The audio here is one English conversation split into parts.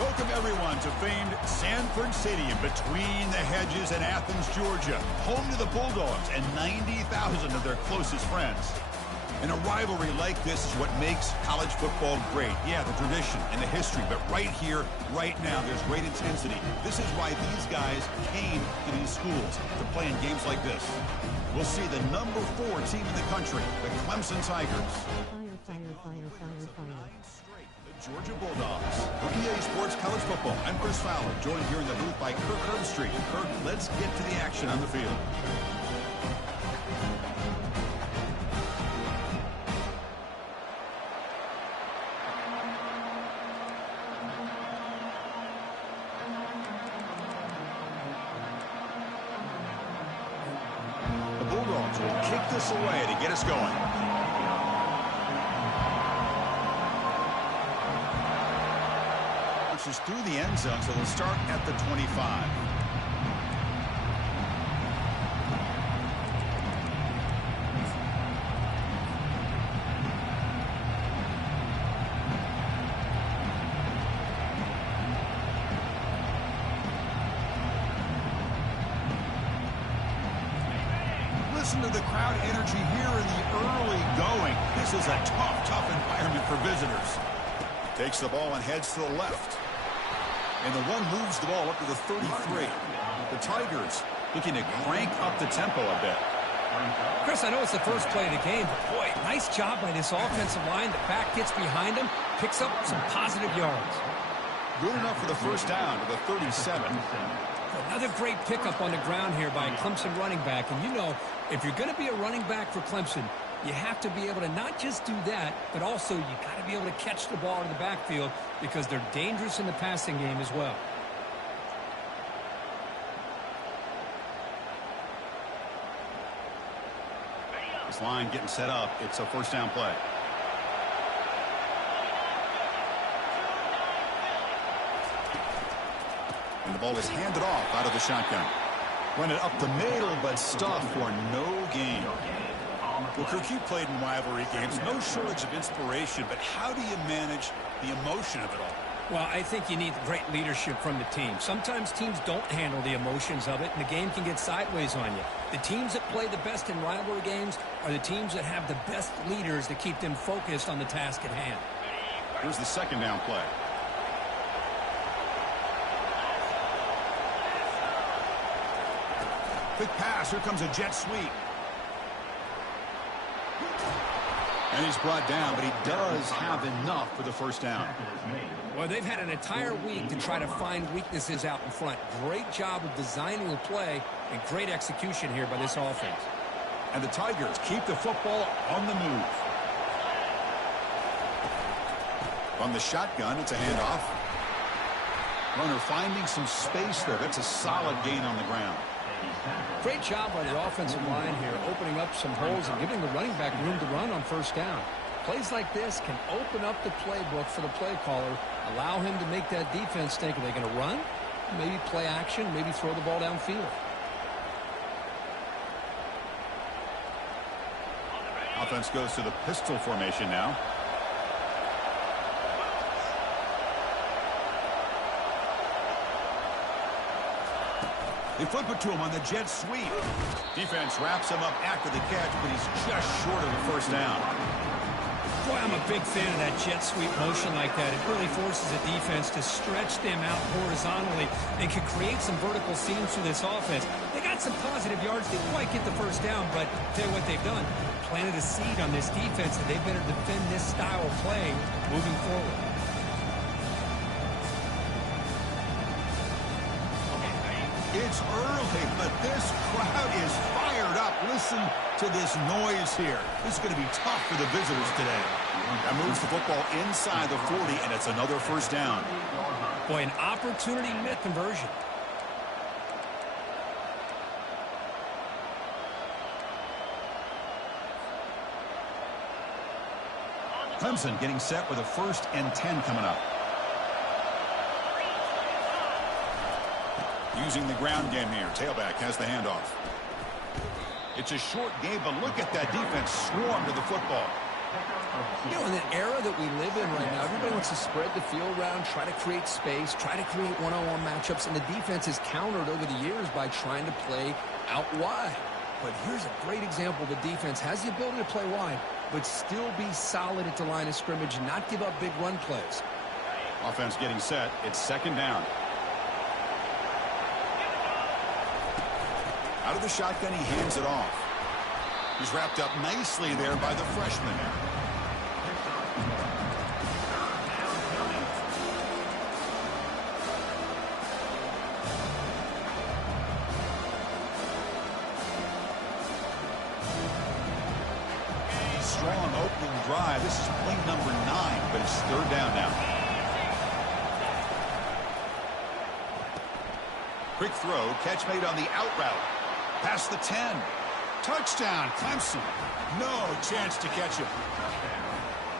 Welcome, everyone, to famed Sanford Stadium between the hedges in Athens, Georgia, home to the Bulldogs and 90,000 of their closest friends. And a rivalry like this is what makes college football great. Yeah, the tradition and the history, but right here, right now, there's great intensity. This is why these guys came to these schools to play in games like this. We'll see the number 4 team in the country, the Clemson Tigers. Georgia Bulldogs. For EA Sports College Football, I'm Chris Fowler, joined here in the booth by Kirk Herbstreit. Kirk, let's get to the action on the field. The Bulldogs will kick this away to get us going. Through the end zone, so they'll start at the 25. Listen to the crowd energy here in the early going. This is a tough environment for visitors. Takes the ball and heads to the left. And the one moves the ball up to the 33. The Tigers looking to crank up the tempo a bit. Chris, I know it's the first play of the game, but boy, nice job by this offensive line. The back gets behind him, picks up some positive yards. Good enough for the first down to the 37. Another great pickup on the ground here by a Clemson running back. And you know, if you're going to be a running back for Clemson, you have to be able to not just do that, but also you got to be able to catch the ball in the backfield because they're dangerous in the passing game as well. This line getting set up. It's a first down play. And the ball is handed off out of the shotgun. Run it up the middle, but stuffed for no gain. Well, Kirk, you played in rivalry games. No shortage of inspiration, but how do you manage the emotion of it all? Well, I think you need great leadership from the team. Sometimes teams don't handle the emotions of it, and the game can get sideways on you. The teams that play the best in rivalry games are the teams that have the best leaders to keep them focused on the task at hand. Here's the second down play. Quick pass. Here comes a jet sweep. And he's brought down, but he does have enough for the first down. Well, they've had an entire week to try to find weaknesses out in front. Great job of designing the play and great execution here by this offense. And the Tigers keep the football on the move. From the shotgun, it's a handoff. Runner finding some space there. That's a solid gain on the ground. Great job by the offensive line here, opening up some holes and giving the running back room to run on first down. Plays like this can open up the playbook for the play caller, allow him to make that defense think, are they going to run? Maybe play action, maybe throw the ball downfield. Offense goes to the pistol formation now. They flip it to him on the jet sweep. Defense wraps him up after the catch, but he's just short of the first down. Boy, I'm a big fan of that jet sweep motion like that. It really forces the defense to stretch them out horizontally and can create some vertical seams through this offense. They got some positive yards. Didn't quite get the first down, but tell you what they've done. Planted a seed on this defense that they better defend this style of play moving forward. It's early, but this crowd is fired up. Listen to this noise here. This is going to be tough for the visitors today. That moves the football inside the 40, and it's another first down. Boy, an opportunity myth conversion. Clemson getting set with a 1st and 10 coming up. Using the ground game here. Tailback has the handoff. It's a short game, but look at that defense swarm to the football. You know, in the era that we live in right now, everybody wants to spread the field around, try to create space, try to create one-on-one matchups, and the defense has countered over the years by trying to play out wide. But here's a great example. The defense has the ability to play wide, but still be solid at the line of scrimmage and not give up big run plays. Offense getting set. It's second down. Out of the shotgun, he hands it off. He's wrapped up nicely there by the freshman. Strong opening drive. This is play number 9, but it's third down now. Quick throw, catch made on the out route. Past the 10. Touchdown, Clemson. No chance to catch him.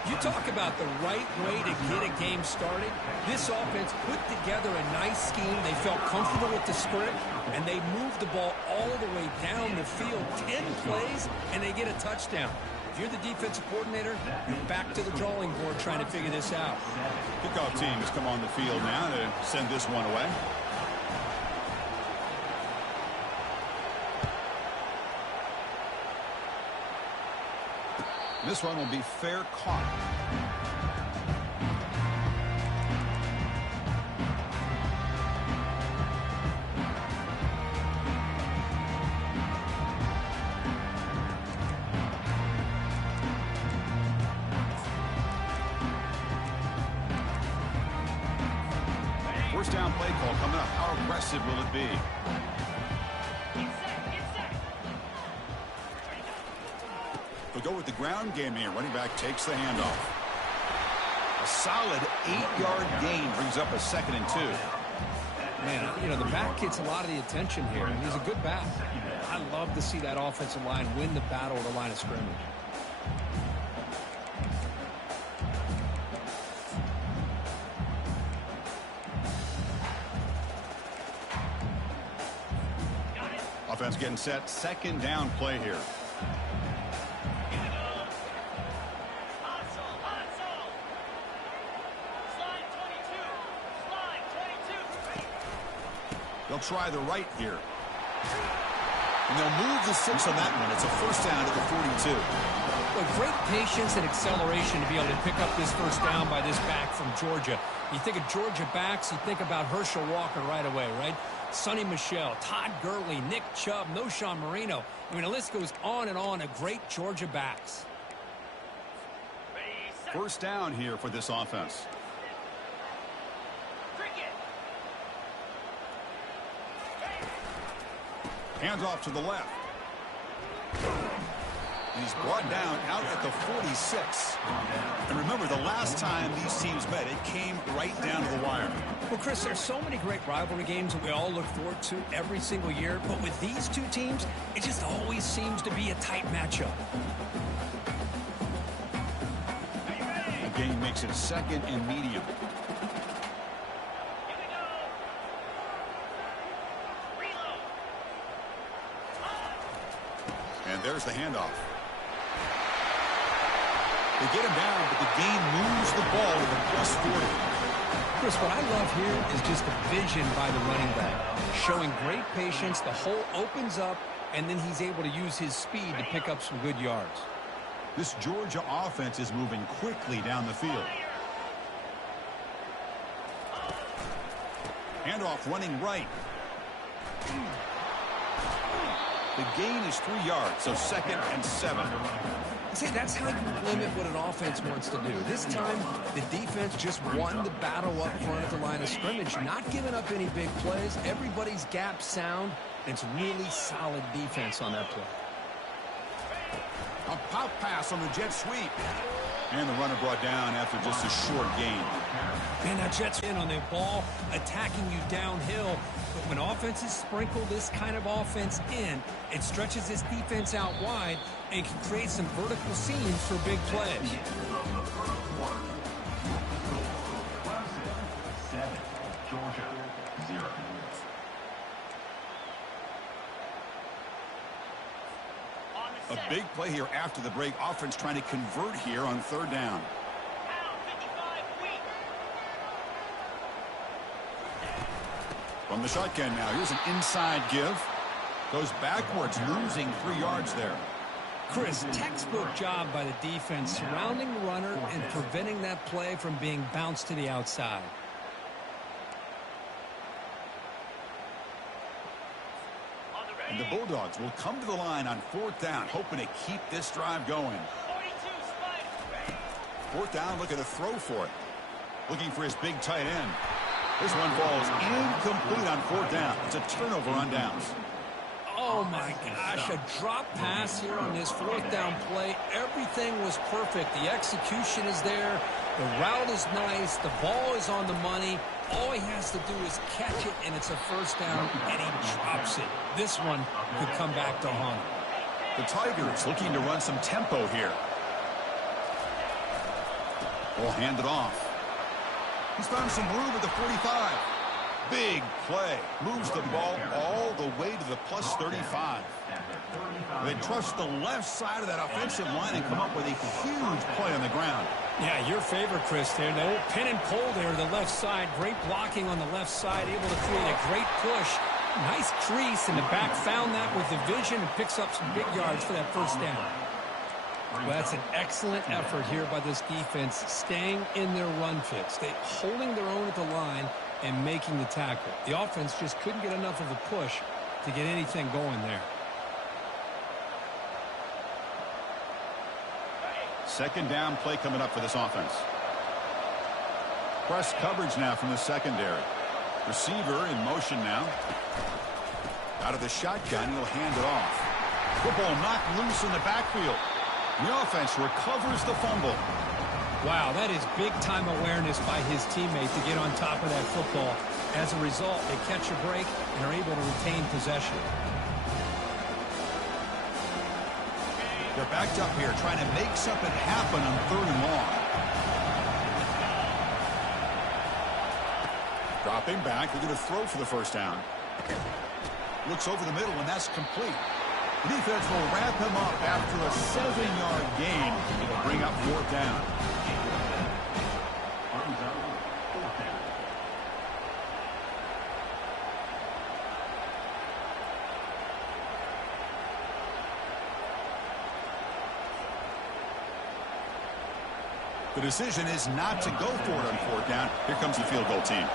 You talk about the right way to get a game started. This offense put together a nice scheme. They felt comfortable with the script, and they moved the ball all the way down the field. 10 plays, and they get a touchdown. If you're the defensive coordinator, you're back to the drawing board trying to figure this out. Kickoff team has come on the field now to send this one away. This one will be fair caught. First down play call coming up. How aggressive will it be? They'll go with the ground game here. Running back takes the handoff. A solid 8-yard gain brings up a 2nd and 2. Man, you know, the back gets a lot of the attention here, and he's a good back. I love to see that offensive line win the battle at the line of scrimmage. Offense getting set. Second down play here. They'll try the right here. And they'll move the 6 on that one. It's a first down to the 42. Well, great patience and acceleration to be able to pick up this first down by this back from Georgia. You think of Georgia backs, you think about Herschel Walker right away, right? Sonny Michel, Todd Gurley, Nick Chubb, Noshawn Marino. I mean, the list goes on and on of great Georgia backs. First down here for this offense. Hands off to the left. And he's brought down out at the 46. And remember, the last time these teams met, it came right down to the wire. Well, Chris, there's so many great rivalry games that we all look forward to every single year. But with these two teams, it just always seems to be a tight matchup. The game makes it 2nd and medium. And there's the handoff. They get him down, but the game moves the ball to the plus 40. Chris, what I love here is just the vision by the running back. Showing great patience, the hole opens up, and then he's able to use his speed to pick up some good yards. This Georgia offense is moving quickly down the field. Handoff running right. The gain is 3 yards, so 2nd and 7. See, that's how you limit what an offense wants to do. This time, the defense just won the battle up front at the line of scrimmage, not giving up any big plays. Everybody's gap sound. It's really solid defense on that play. A pop pass on the jet sweep. And the runner brought down after just a short gain. Man, that Jets in on the ball, attacking you downhill. But when offenses sprinkle this kind of offense in, it stretches this defense out wide and can create some vertical seams for big plays. Georgia, 0. On the A big play here after the break. Offense trying to convert here on third down. From the shotgun now. Here's an inside give. Goes backwards, losing 3 yards there. Chris, textbook job by the defense surrounding the runner and preventing that play from being bounced to the outside. And the Bulldogs will come to the line on fourth down, hoping to keep this drive going. Fourth down, looking to throw for it. Looking for his big tight end. This one falls incomplete on fourth down. It's a turnover on downs. Oh, my gosh, a drop pass here on this fourth down play. Everything was perfect. The execution is there. The route is nice. The ball is on the money. All he has to do is catch it, and it's a first down, and he drops it. This one could come back to haunt him. The Tigers looking to run some tempo here. Will hand it off. He's found some room at the 45. Big play. Moves the ball all the way to the plus 35. They trust the left side of that offensive line and come up with a huge play on the ground. Yeah, your favorite, Chris, there. The old pin and pull there, the left side. Great blocking on the left side, able to create a great push. Nice crease, and the back found that with the vision and picks up some big yards for that first down. Well, that's an excellent effort here by this defense, staying in their run fits. They holding their own at the line and making the tackle. The offense just couldn't get enough of a push to get anything going there. Second down play coming up for this offense. Press coverage now from the secondary. Receiver in motion now. Out of the shotgun, he'll hand it off. Football knocked loose in the backfield. The offense recovers the fumble. Wow, that is big-time awareness by his teammate to get on top of that football. As a result, they catch a break and are able to retain possession. They're backed up here, trying to make something happen on third and long. Dropping back, they're going to throw for the first down. Looks over the middle, and that's complete. The defense will wrap him up after a 7-yard gain. It'll bring up fourth down. The decision is not to go for it on fourth down. Here comes the field goal team.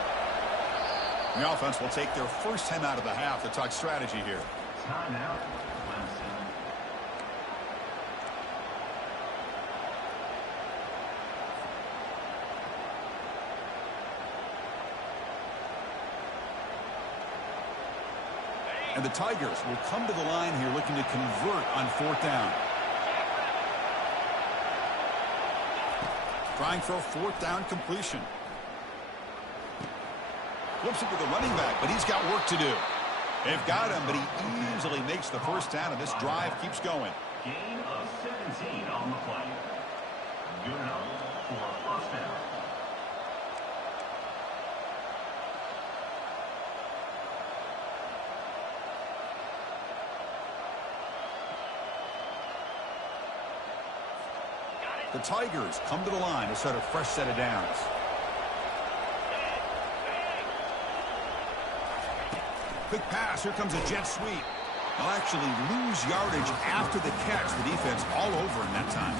The offense will take their first 10 out of the half to talk strategy here. Timeout, Clemson. And the Tigers will come to the line here looking to convert on fourth down. Trying for a fourth down completion. Flips it to the running back, but he's got work to do. They've got him, but he easily makes the first down, and this drive keeps going. Gain of 17 on the play. Good enough for a first down. The Tigers come to the line to start a fresh set of downs. Quick pass. Here comes a jet sweep. They'll actually lose yardage after the catch. The defense all over him that time.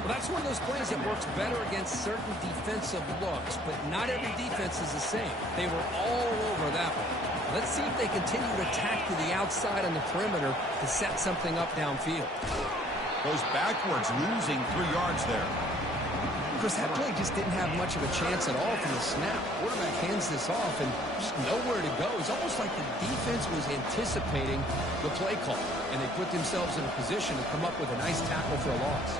Well, that's one of those plays that works better against certain defensive looks, but not every defense is the same. They were all over that one. Let's see if they continue to attack to the outside on the perimeter to set something up downfield. Goes backwards, losing 3 yards there. Chris, that play just didn't have much of a chance at all from the snap. Quarterback hands this off and just nowhere to go. It's almost like the defense was anticipating the play call, and they put themselves in a position to come up with a nice tackle for a loss.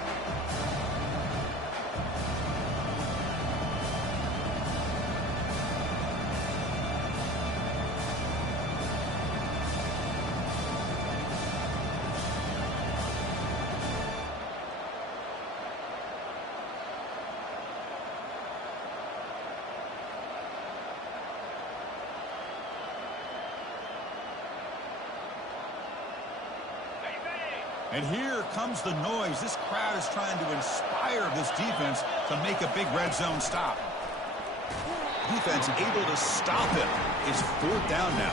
And here comes the noise. This crowd is trying to inspire this defense to make a big red zone stop. Defense able to stop him. It's 4th down now.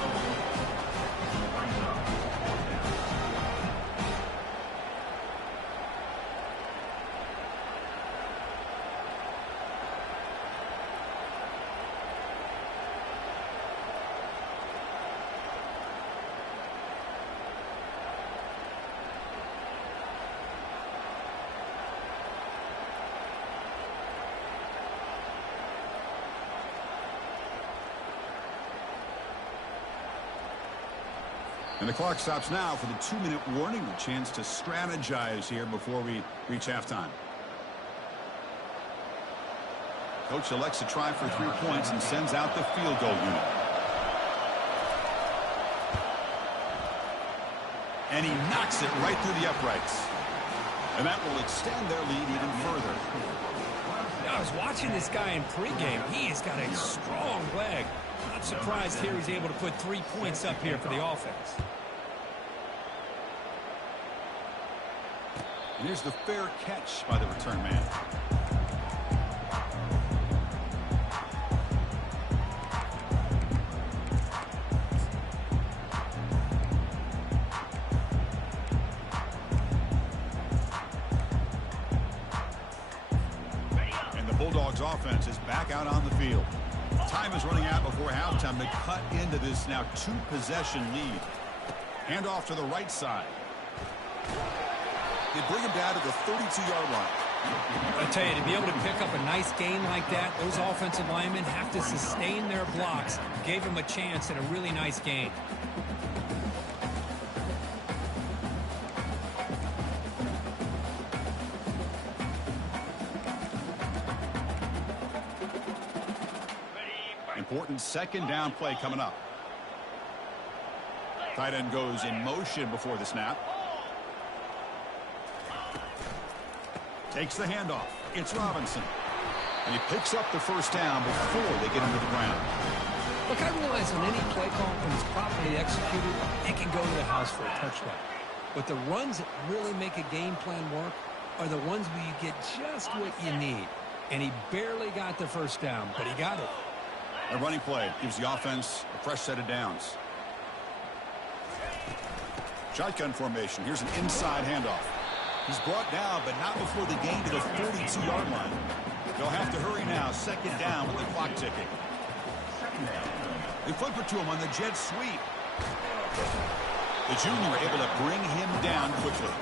And the clock stops now for the 2-minute warning, a chance to strategize here before we reach halftime. Coach elects to try for 3 points and sends out the field goal unit. And he knocks it right through the uprights. And that will extend their lead even further. I was watching this guy in pregame. He has got a strong leg. Not surprised here he's able to put 3 points up here for the offense. And here's the fair catch by the return man. And the Bulldogs offense is back out on the field. Time is running out before halftime to cut into this now 2-possession lead. Hand off to the right side. They bring him down to the 32-yard line. I tell you, to be able to pick up a nice gain like that, those offensive linemen have to sustain their blocks. Gave him a chance at a really nice gain. Important 2nd down play coming up. Tight end goes in motion before the snap. Takes the handoff. It's Robinson. And he picks up the 1st down before they get him to the ground. Look, I realize on any play call, when it's properly executed, it can go to the house for a touchdown. But the runs that really make a game plan work are the ones where you get just what you need. And he barely got the 1st down, but he got it. A running play gives the offense a fresh set of downs. Shotgun formation. Here's an inside handoff. He's brought down, but not before the gain to the 42-yard line. They'll have to hurry now. 2nd down with the clock ticking. They flip it to him on the jet sweep. The junior able to bring him down quickly.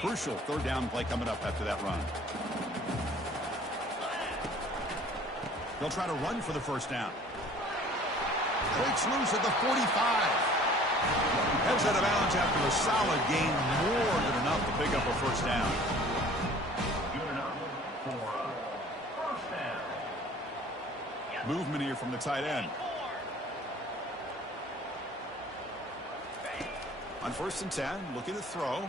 Crucial 3rd down play coming up after that run. They'll try to run for the 1st down. Breaks loose at the 45. Heads out of bounds after a solid gain, more than enough to pick up a 1st down. Good enough for a 1st down. Movement here from the tight end. On 1st and 10, looking to throw.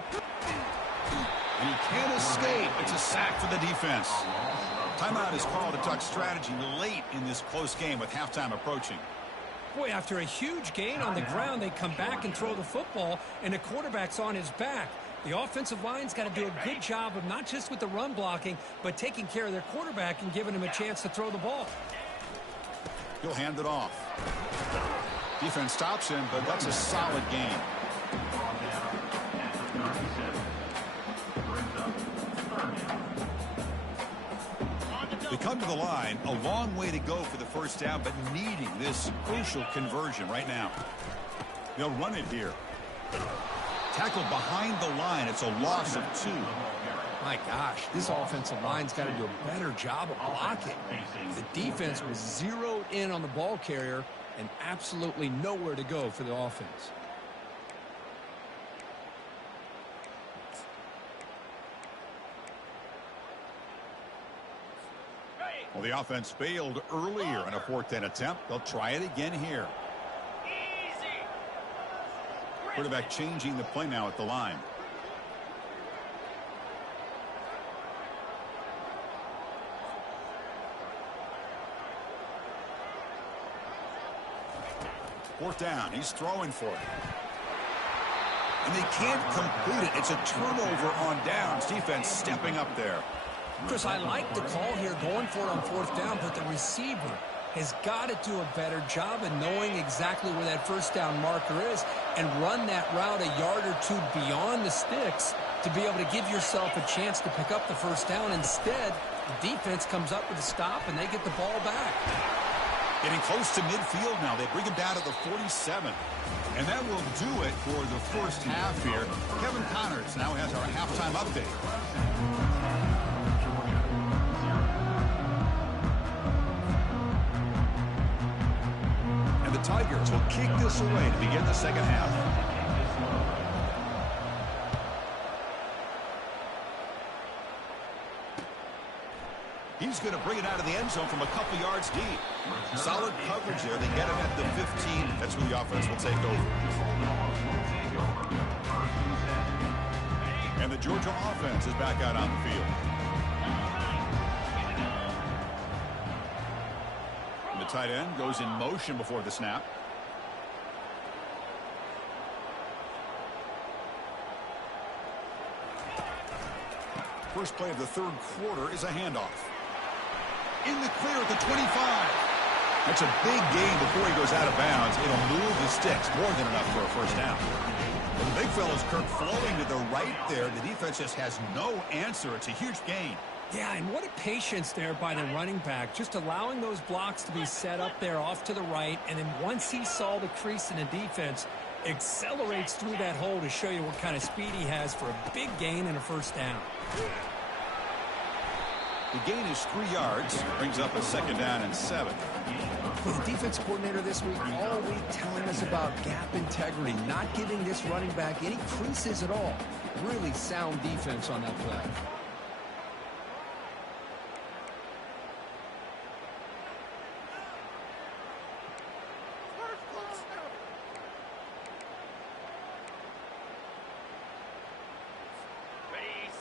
And he can't escape. It's a sack for the defense. Timeout is called to talk strategy late in this close game with halftime approaching. Boy, after a huge gain on the ground, they come back and throw the football, and the quarterback's on his back. The offensive line's got to do a good job of not just with the run blocking, but taking care of their quarterback and giving him a chance to throw the ball. He'll hand it off. Defense stops him, but that's a solid gain. They come to the line, a long way to go for the 1st down, but needing this crucial conversion right now. They'll run it here. Tackled behind the line. It's a loss of 2. My gosh, this offensive line's got to do a better job of blocking. The defense was zeroed in on the ball carrier and absolutely nowhere to go for the offense. Well, the offense failed earlier in a 4th down attempt. They'll try it again here. Quarterback changing the play now at the line. Fourth down. He's throwing for it. And they can't complete it. It's a turnover on downs. Defense stepping up there. Chris, I like the call here going for it on fourth down, but the receiver has got to do a better job of knowing exactly where that first down marker is and run that route a yard or two beyond the sticks to be able to give yourself a chance to pick up the first down. Instead, the defense comes up with a stop, and they get the ball back. Getting close to midfield now. They bring him down to the 47. And that will do it for the first half here. Kevin Connors now has our halftime update. And the Tigers will kick this away to begin the second half. He's going to bring it out of the end zone from a couple yards deep. Solid coverage there. They get him at the 15. That's where the offense will take over. And the Georgia offense is back out on the field. And the tight end goes in motion before the snap. First play of the third quarter is a handoff. In the clear at the 25. That's a big gain before he goes out of bounds. It'll move the sticks. More than enough for a first down. Well, the big fella's Kirk flowing to the right there. The defense just has no answer. It's a huge gain. Yeah, and what a patience there by the running back. Just allowing those blocks to be set up there off to the right. And then once he saw the crease in the defense, accelerates through that hole to show you what kind of speed he has for a big gain and a first down. The gain is 3 yards. Brings up a second down and 7. Well, the defense coordinator this week all week telling us about gap integrity, not giving this running back any creases at all. Really sound defense on that play.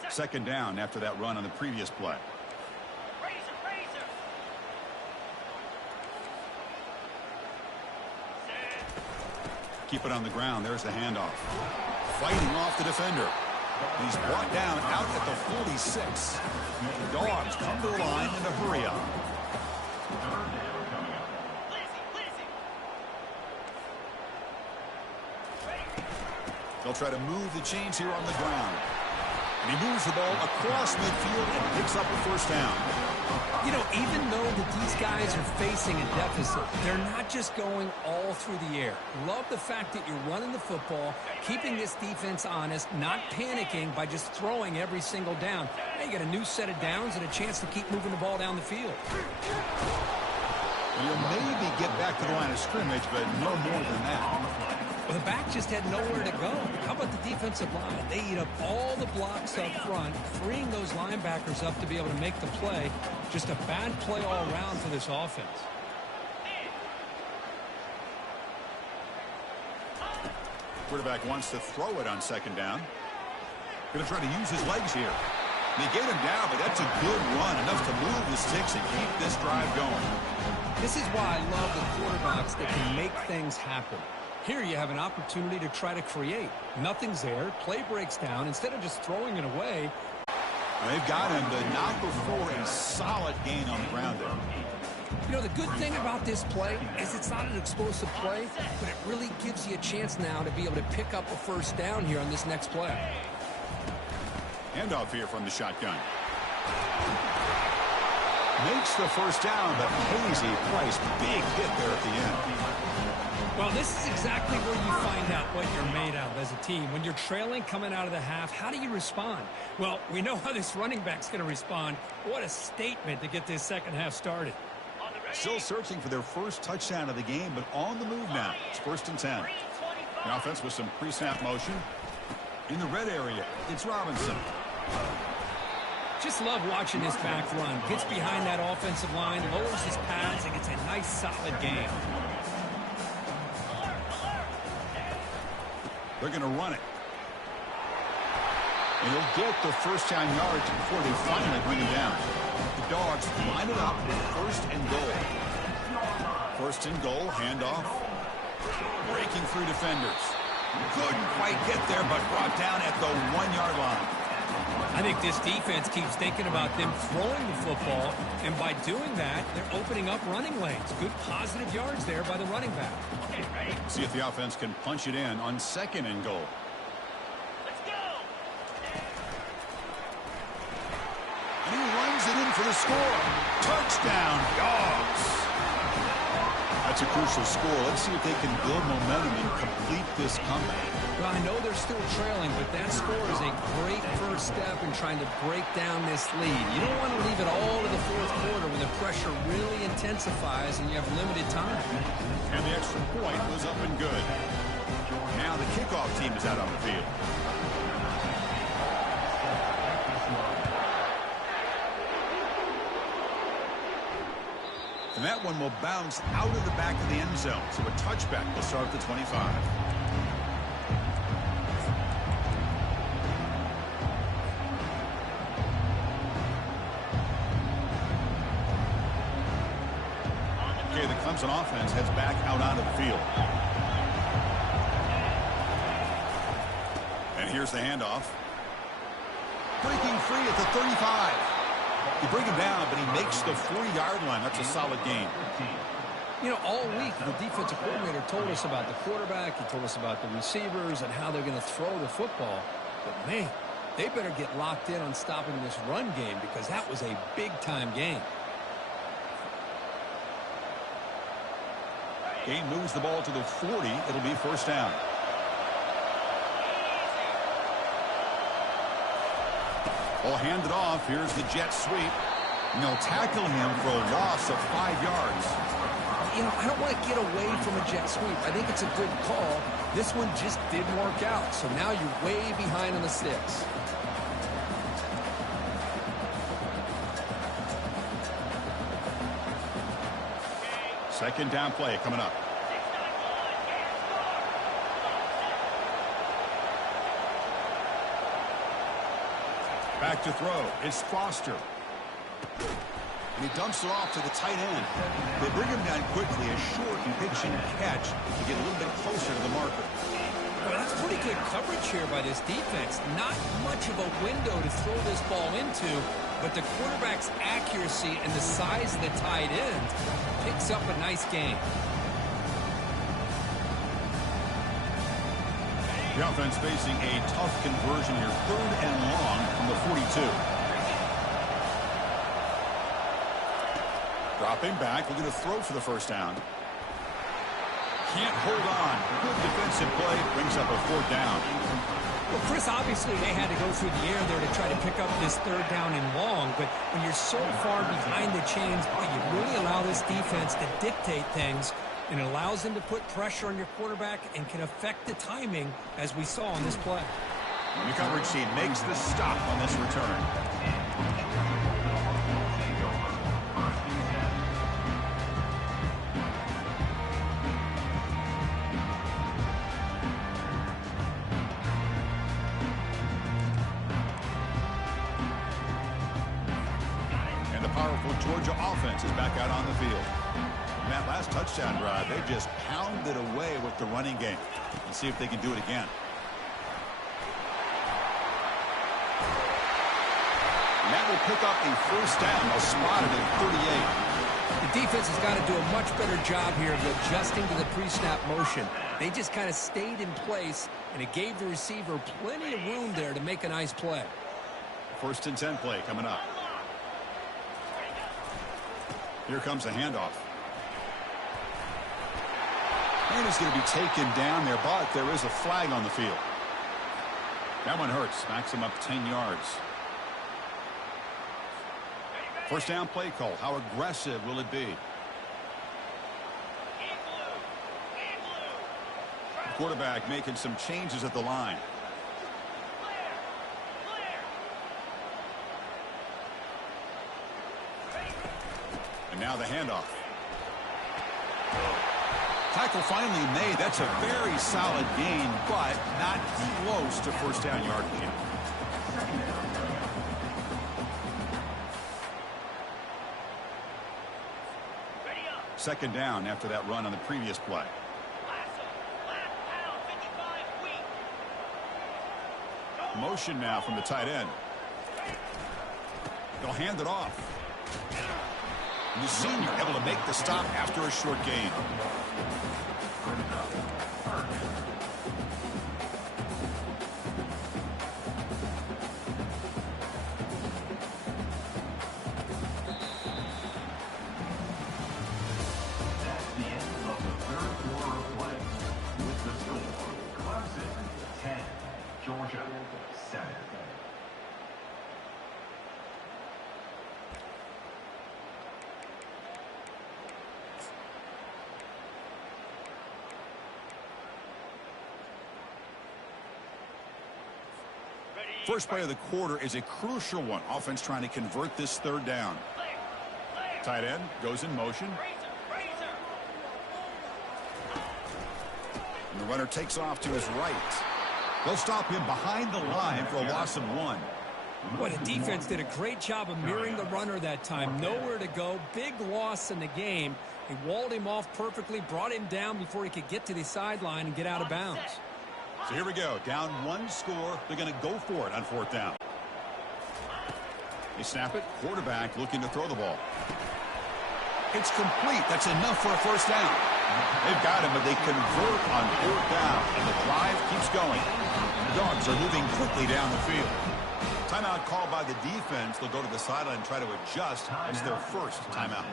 Second down after that run on the previous play. Keep it on the ground. There's the handoff. Fighting off the defender. He's brought down out at the 46. The Dogs come to the line in a hurry up. They'll try to move the chains here on the ground. And he moves the ball across midfield and picks up a first down. You know, even though that these guys are facing a deficit, they're not just going all through the air. Love the fact that you're running the football, keeping this defense honest, not panicking by just throwing every single down. Now you got a new set of downs and a chance to keep moving the ball down the field. You'll maybe get back to the line of scrimmage, but no more than that. Well, the back just had nowhere to go. How about the defensive line? They eat up all the blocks up front, freeing those linebackers up to be able to make the play. Just a bad play all around for this offense. Quarterback wants to throw it on second down. Going to try to use his legs here. They get him down, but that's a good run. Enough to move the sticks and keep this drive going. This is why I love the quarterbacks that can make things happen. Here you have an opportunity to try to create. Nothing's there. Play breaks down. Instead of just throwing it away. They've got him to knock before a solid gain on the ground there. You know, the good thing about this play is it's not an explosive play, but it really gives you a chance now to be able to pick up a first down here on this next play. Handoff here from the shotgun. Makes the first down, but Hazy Price, big hit there at the end. Well, this is exactly where you find out what you're made of as a team. When you're trailing coming out of the half, how do you respond? Well, we know how this running back's going to respond. What a statement to get this second half started. Still searching for their first touchdown of the game, but on the move now. It's 1st and 10. The offense with some pre-snap motion. In the red area, it's Robinson. Just love watching this back run. Gets behind that offensive line, lowers his pads, and gets a nice solid gain. They're going to run it. And he'll get the first down yards before they finally bring him down. The Dogs line it up with 1st and goal. 1st and goal, handoff. Breaking through defenders. Couldn't quite get there, but brought down at the 1-yard line. I think this defense keeps thinking about them throwing the football, and by doing that, they're opening up running lanes. Good positive yards there by the running back. See if the offense can punch it in on 2nd and goal. Let's go! And he runs it in for the score. Touchdown, Dogs. That's a crucial score. Let's see if they can build momentum and complete this comeback. Well, I know they're still trailing, but that score is a great first step in trying to break down this lead. You don't want to leave it all to the fourth quarter when the pressure really intensifies and you have limited time. And the extra point was up and good. Now the kickoff team is out on the field. And that one will bounce out of the back of the end zone. So a touchback will start at the 25. Okay, the Clemson offense heads back out onto the field. And here's the handoff. Breaking free at the 35. You bring him down, but he makes the 40-yard line. That's a solid gain. You know, all week, the defensive coordinator told us about the quarterback. He told us about the receivers and how they're going to throw the football. But, man, they better get locked in on stopping this run game because that was a big-time game. Gain moves the ball to the 40. It'll be first down. Ball handed off. Here's the jet sweep. And they'll tackle him for a loss of 5 yards. You know, I don't want to get away from a jet sweep. I think it's a good call. This one just didn't work out. So now you're way behind on the sticks. Second down play coming up. Back to throw. It's Foster. And he dumps it off to the tight end. They bring him down quickly. A short pitch and catch to get a little bit closer to the marker. Well, that's pretty good coverage here by this defense. Not much of a window to throw this ball into, but the quarterback's accuracy and the size of the tight end picks up a nice gain. The offense facing a tough conversion here. 3rd and long from the 42. Dropping back, looking to throw for the first down. Can't hold on. Good defensive play. Brings up a 4th down. Well, Chris, obviously they had to go through the air there to try to pick up this 3rd down and long, but when you're so far behind the chains, you really allow this defense to dictate things, and it allows them to put pressure on your quarterback and can affect the timing, as we saw on this play. The coverage team makes the stop on this return. And the powerful Georgia offense is back out on the field. And that last touchdown drive, they just pounded away with the running game. Let's see if they can do it again. And that will pick up a first down. They'll spot it at 38. The defense has got to do a much better job here of adjusting to the pre-snap motion. They just kind of stayed in place, and it gave the receiver plenty of room there to make a nice play. 1st and 10 play coming up. Here comes a handoff. And he's going to be taken down there, but there is a flag on the field. That one hurts. Backs him up 10 yards. First down play call. How aggressive will it be? The quarterback making some changes at the line. And now the handoff. Tackle finally made. That's a very solid gain, but not close to first down yardage yet. Second down after that run on the previous play. Motion now from the tight end. They'll hand it off. And the senior able to make the stop after a short gain. That's the end of the third quarter of play. With the score, Clemson 10, Georgia 7. First play of the quarter is a crucial one. Offense trying to convert this third down. Tight end goes in motion. And the runner takes off to his right. They'll stop him behind the line for a loss of 1. Boy, the defense did a great job of mirroring the runner that time. Nowhere to go. Big loss in the game. They walled him off perfectly, brought him down before he could get to the sideline and get out of bounds. So here we go. Down 1 score. They're going to go for it on 4th down. They snap it. Quarterback looking to throw the ball. It's complete. That's enough for a first down. They've got him, but they convert on 4th down, and the drive keeps going. The Dogs are moving quickly down the field. Timeout called by the defense. They'll go to the sideline and try to adjust. It's their first timeout.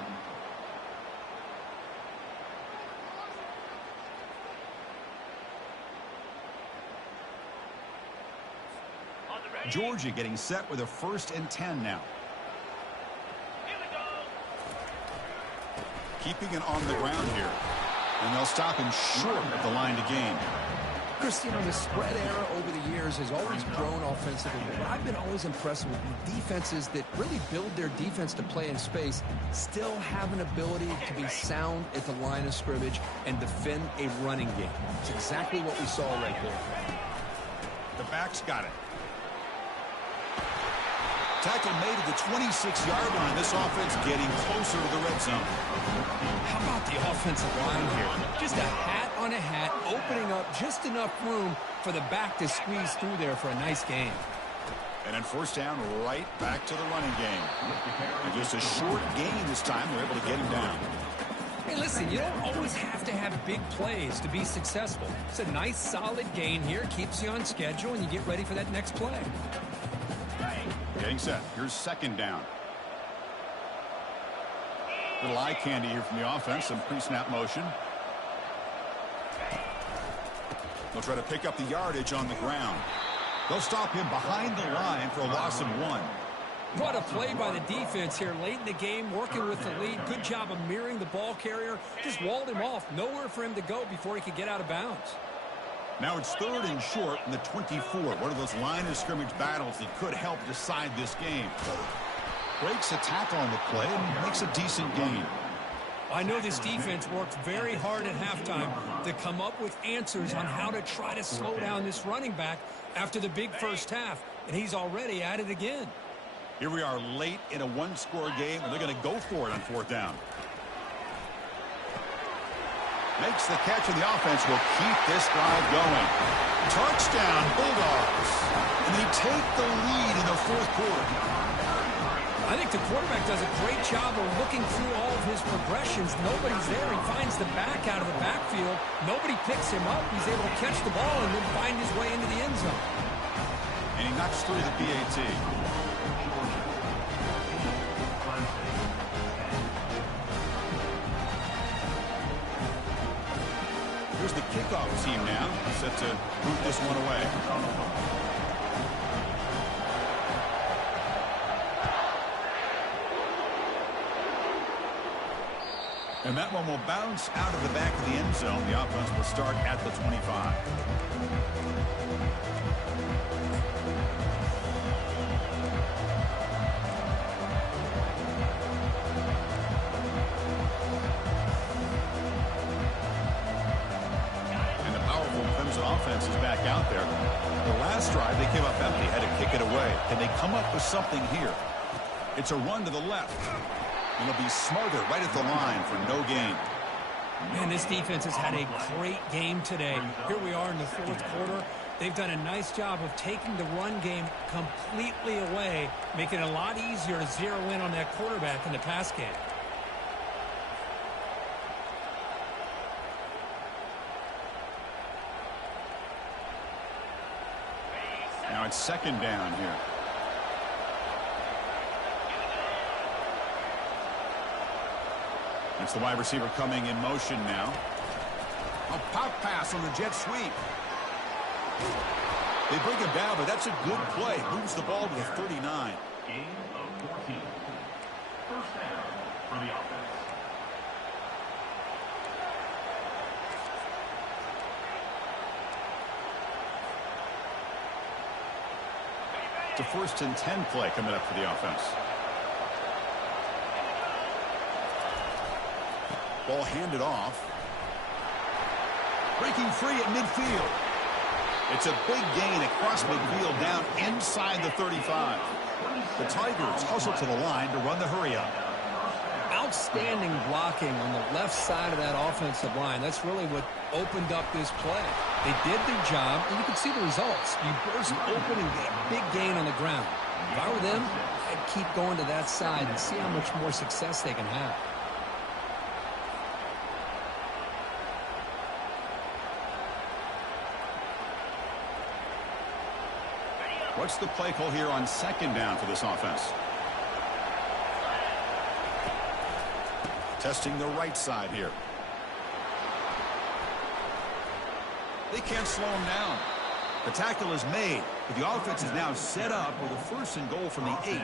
Georgia getting set with a 1st and 10 now. Keeping it on the ground here. And they'll stop him short of the line to gain. Chris, you know, the spread era over the years has always grown offensively. But I've been always impressed with defenses that really build their defense to play in space, still have an ability to be sound at the line of scrimmage and defend a running game. It's exactly what we saw right there. The back's got it. Tackle made at the 26-yard line. This offense getting closer to the red zone. How about the offensive line here? Just a hat on a hat, opening up just enough room for the back to squeeze through there for a nice gain. And then 1st down, right back to the running game. And just a short gain this time. They're able to get him down. Hey, listen, you don't always have to have big plays to be successful. It's a nice, solid gain here. Keeps you on schedule, and you get ready for that next play. Getting set. Here's 2nd down. Little eye candy here from the offense. Some pre-snap motion. They'll try to pick up the yardage on the ground. They'll stop him behind the line for a loss of 1. What a play by the defense here late in the game, working with the lead. Good job of mirroring the ball carrier. Just walled him off. Nowhere for him to go before he could get out of bounds. Now it's 3rd and short in the 24. One of those line of scrimmage battles that could help decide this game. Breaks a tackle on the play and makes a decent gain. I know this defense worked very hard at halftime to come up with answers on how to try to slow down this running back after the big first half, and he's already at it again. Here we are late in a 1-score game, and they're going to go for it on 4th down. Makes the catch, and the offense will keep this drive going. Touchdown, Bulldogs. And they take the lead in the 4th quarter. I think the quarterback does a great job of looking through all of his progressions. Nobody's there. He finds the back out of the backfield. Nobody picks him up. He's able to catch the ball and then find his way into the end zone. And he knocks through the PAT. Here's the kickoff team now, set to boot this one away. And that one will bounce out of the back of the end zone. The offense will start at the 25. Offense is back out there. The last drive, they came up empty, had to kick it away. Can they come up with something here? It's a run to the left. And they'll be smarter right at the line for no gain. Man, this defense has had a great game today. Here we are in the 4th quarter. They've done a nice job of taking the run game completely away, making it a lot easier to zero in on that quarterback in the pass game. Now it's second down here. It's the wide receiver coming in motion now. A pop pass on the jet sweep. They bring him down, but that's a good play. Moves the ball to the 39. Gain of 14. First down for the offense. It's a 1st and 10 play coming up for the offense. Ball handed off. Breaking free at midfield. It's a big gain across midfield down inside the 35. The Tigers hustle to the line to run the hurry-up. Outstanding blocking on the left side of that offensive line. That's really what opened up this play. They did their job, and you can see the results. You burst open and get a big gain on the ground. If I were them, I'd keep going to that side and see how much more success they can have. What's the play call here on second down for this offense? Testing the right side here. They can't slow him down. The tackle is made, but the offense is now set up with a 1st and goal from the 8.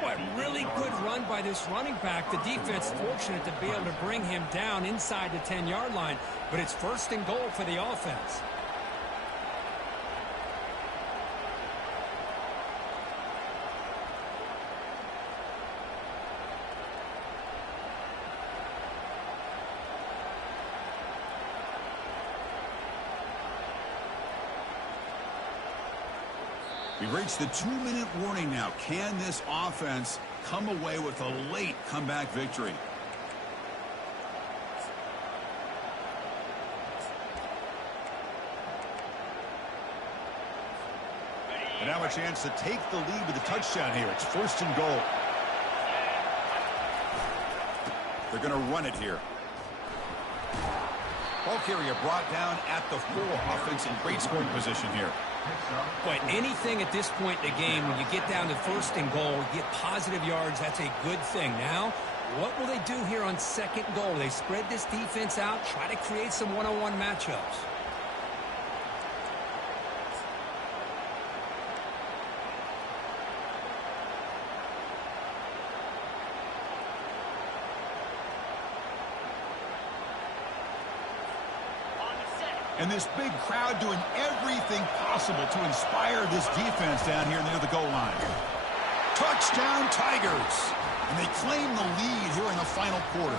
Boy, really good run by this running back. The defense fortunate to be able to bring him down inside the 10-yard line, but it's 1st and goal for the offense. We've reached the 2-minute warning now. Can this offense come away with a late comeback victory? And now a chance to take the lead with a touchdown here. It's 1st and goal. They're going to run it here. Ball carrier brought down at the 4. Offense in great scoring position here. But anything at this point in the game, when you get down to 1st and goal, get positive yards, that's a good thing. Now, what will they do here on 2nd goal? They spread this defense out, try to create some one-on-one matchups. And this big crowd doing everything possible to inspire this defense down here near the goal line. Touchdown, Tigers! And they claim the lead here in the final quarter.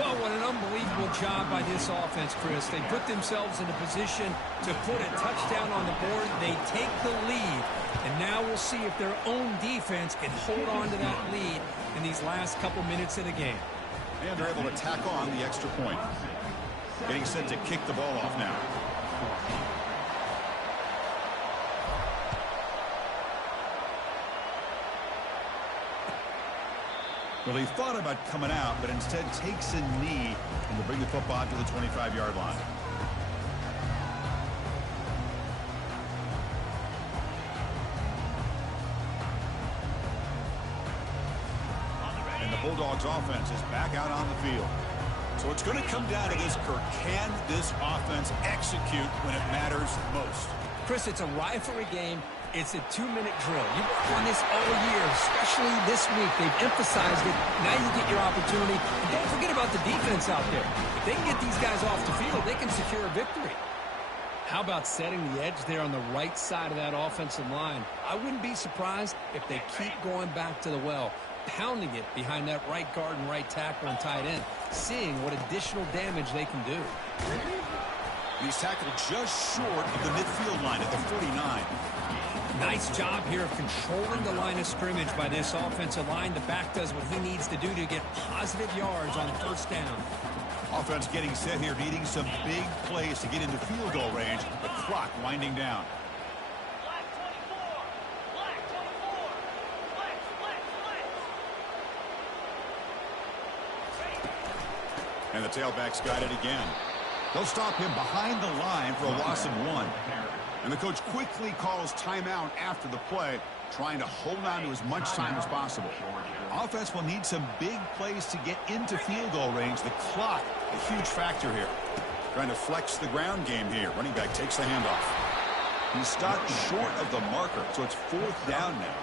Well, what an unbelievable job by this offense, Chris. They put themselves in a position to put a touchdown on the board. They take the lead. And now we'll see if their own defense can hold on to that lead in these last couple minutes of the game. And they're able to tack on the extra point. Getting set to kick the ball off now. Well, he thought about coming out, but instead takes a knee and will bring the football to the 25-yard line. And the Bulldogs offense is back out on the field. So it's going to come down to this, Kirk. Can this offense execute when it matters most? Chris, it's a rivalry game. It's a 2-minute drill. You work on this all year, especially this week. They've emphasized it. Now you get your opportunity. And don't forget about the defense out there. If they can get these guys off the field, they can secure a victory. How about setting the edge there on the right side of that offensive line? I wouldn't be surprised if they keep going back to the well, pounding it behind that right guard and right tackle and tight end, seeing what additional damage they can do. He's tackled just short of the midfield line at the 49. Nice job here of controlling the line of scrimmage by this offensive line. The back does what he needs to do to get positive yards on 1st down. Offense getting set here, needing some big plays to get into field goal range. The clock winding down. And the tailback's got it again. They'll stop him behind the line for a loss of 1. And the coach quickly calls timeout after the play, trying to hold on to as much time as possible. Offense will need some big plays to get into field goal range. The clock, a huge factor here. Trying to flex the ground game here. Running back takes the handoff. He's stopped short of the marker, so it's 4th down now.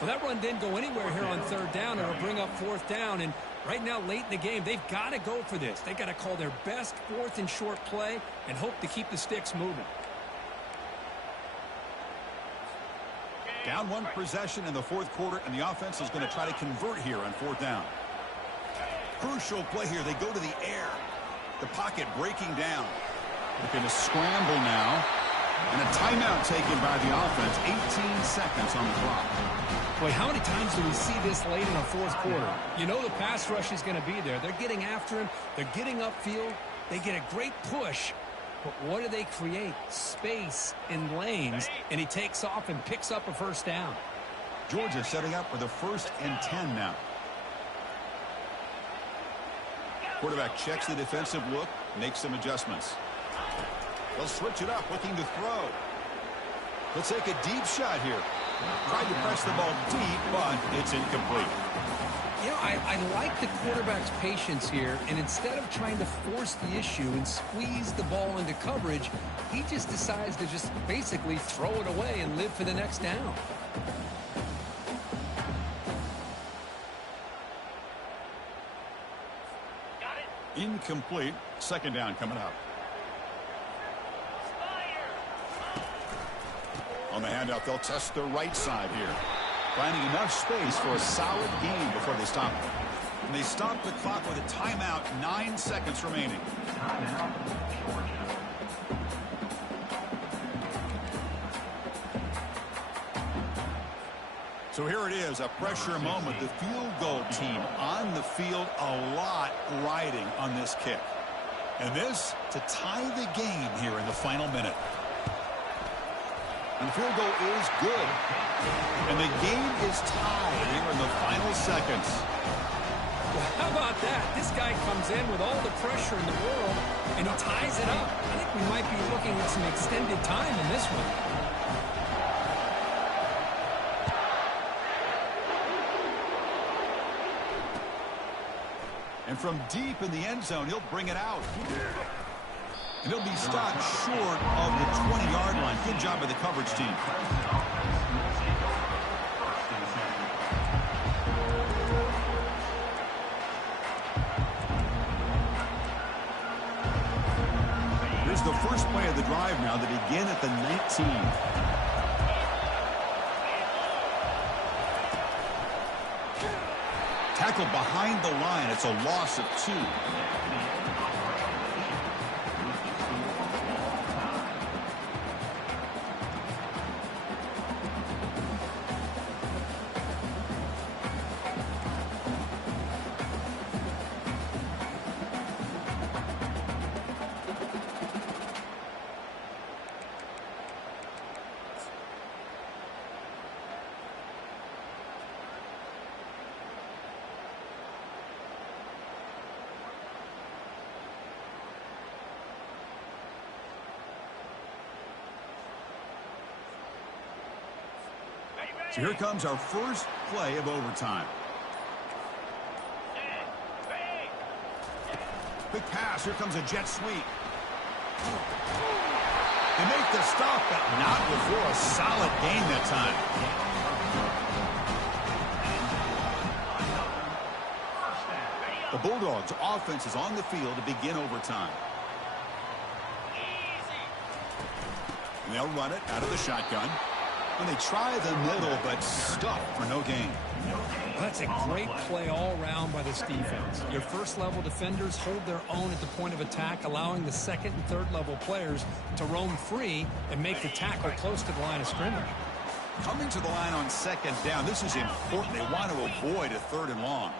Well, that run didn't go anywhere here on 3rd down. It'll bring up 4th down, and right now, late in the game, they've got to go for this. They've got to call their best 4th and short play and hope to keep the sticks moving. Down 1 possession in the 4th quarter, and the offense is going to try to convert here on 4th down. Crucial play here. They go to the air. The pocket breaking down. Looking to scramble now. And a timeout taken by the offense. 18 seconds on the clock. Boy, how many times do we see this late in the 4th quarter? You know the pass rush is going to be there. They're getting after him. They're getting upfield. They get a great push. But what do they create? Space in lanes. And he takes off and picks up a 1st down. Georgia setting up for the 1st and 10 now. Quarterback checks the defensive look, makes some adjustments. They'll switch it up, looking to throw. Let's take a deep shot here. Tried to press the ball deep, but it's incomplete. You know, I like the quarterback's patience here, and instead of trying to force the issue and squeeze the ball into coverage, he just decides to just basically throw it away and live for the next down. Incomplete. 2nd down coming up. On the handoff, they'll test the right side here. Finding enough space for a solid gain before they stop it. And they stop the clock with a timeout, 9 seconds remaining. So here it is, a pressure moment. The field goal team on the field, a lot riding on this kick. And this to tie the game here in the final minute. And the field goal is good. And the game is tied here in the final seconds. Well, how about that? This guy comes in with all the pressure in the world, and he ties it up. I think we might be looking at some extended time in this one. And from deep in the end zone, he'll bring it out. And he'll be stopped short of the 20-yard line. Good job by the coverage team. Here's the first play of the drive now. They begin at the 19. Tackle behind the line. It's a loss of 2. So here comes our first play of overtime. Quick pass. Here comes a jet sweep. They make the stop, but not before a solid gain that time. The Bulldogs offense is on the field to begin overtime. And they'll run it out of the shotgun. And they try the middle, but stuck for no gain. Well, that's a great play all around by this defense. Your first-level defenders hold their own at the point of attack, allowing the second and third-level players to roam free and make the tackle close to the line of scrimmage. Coming to the line on 2nd down, this is important. They want to avoid a 3rd and long.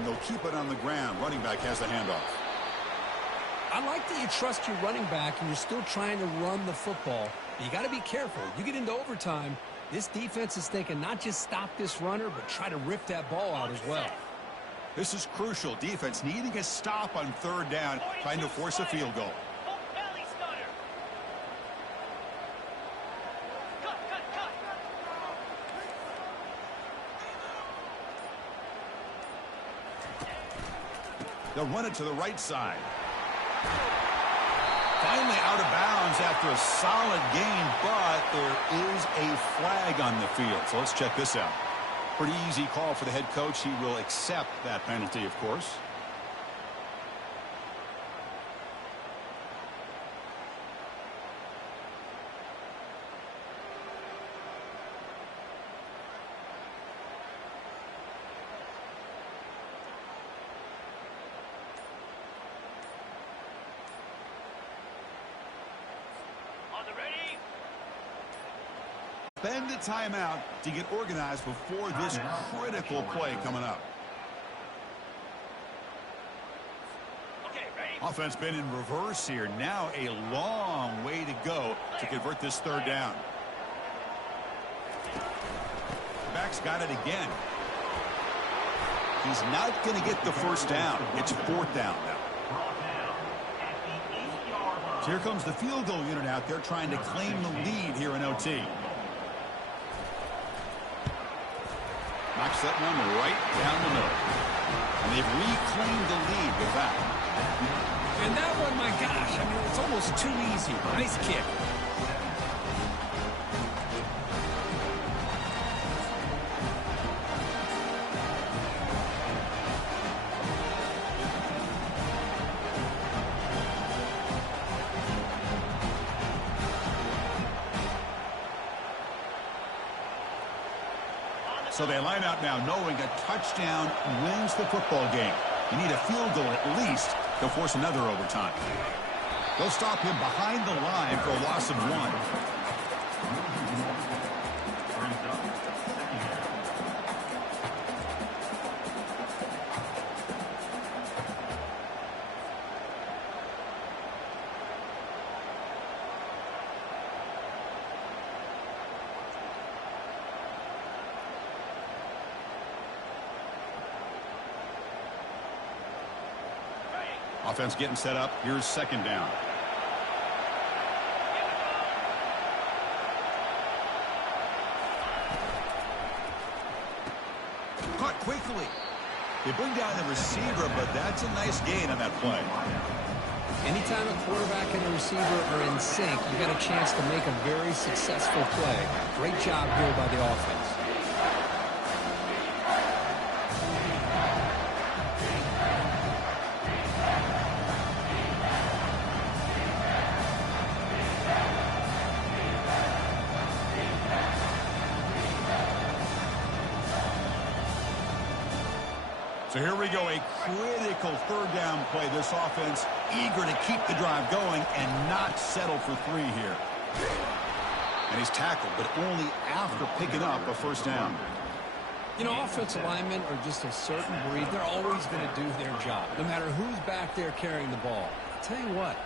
and they'll keep it on the ground. Running back has the handoff. I like that you trust your running back and you're still trying to run the football. But you got to be careful. You get into overtime, this defense is thinking not just stop this runner, but try to rip that ball out as well. This is crucial. Defense needing a stop on third down, trying to force a field goal. They'll run it to the right side. Finally out of bounds after a solid gain, but there is a flag on the field. So let's check this out. Pretty easy call for the head coach. He will accept that penalty, of course. Spend the timeout to get organized before this critical play coming up. Okay, ready? Offense been in reverse here. Now a long way to go to convert this third down. Back's got it again. He's not going to get the first down. It's fourth down now. So here comes the field goal unit out there trying to claim the lead here in OT. Knocks that one right down the middle. And they've reclaimed the lead with that. And that one, my gosh, I mean, it's almost too easy. Nice kick. So they line out now knowing a touchdown wins the football game. You need a field goal at least to force another overtime. They'll stop him behind the line for a loss of one. Offense getting set up. Here's second down. Caught quickly. They bring down the receiver, but that's a nice gain on that play. Anytime a quarterback and a receiver are in sync, you got a chance to make a very successful play. Great job here by the offense. So here we go, a critical third down play. This offense eager to keep the drive going and not settle for three here. And he's tackled, but only after picking up a first down. You know, offensive linemen are just a certain breed. They're always going to do their job, no matter who's back there carrying the ball. I'll tell you what,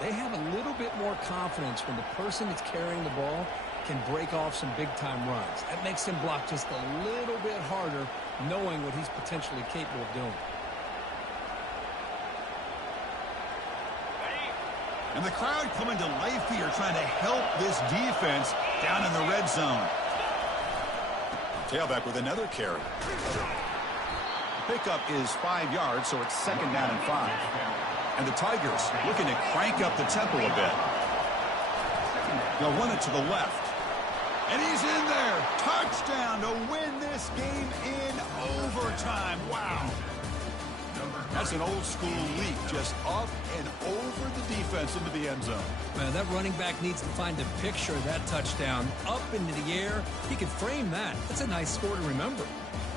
they have a little bit more confidence when the person that's carrying the ball can break off some big-time runs. That makes him block just a little bit harder, knowing what he's potentially capable of doing. And the crowd coming to life here, trying to help this defense down in the red zone. Tailback with another carry. The pickup is 5 yards, so it's second down and 5. And the Tigers looking to crank up the tempo a bit. They'll run it to the left. And he's in there. Touchdown to win this game in overtime. Wow. That's an old school leap, just up and over the defense into the end zone. Man, that running back needs to find a picture of that touchdown. Up into the air. He can frame that. That's a nice score to remember.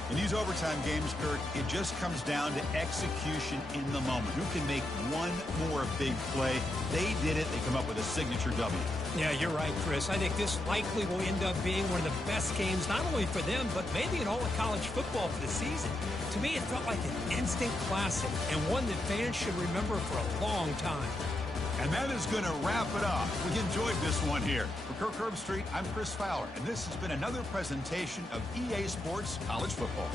In these overtime games, Kurt, it just comes down to execution in the moment. Who can make one more big play? They did it. They come up with a signature W. Yeah, you're right, Chris. I think this likely will end up being one of the best games, not only for them, but maybe in all of college football for the season. To me, it felt like an instant classic and one that fans should remember for a long time. And that is going to wrap it up. We enjoyed this one here. For Kirk Herbstreit, I'm Chris Fowler, and this has been another presentation of EA Sports College Football.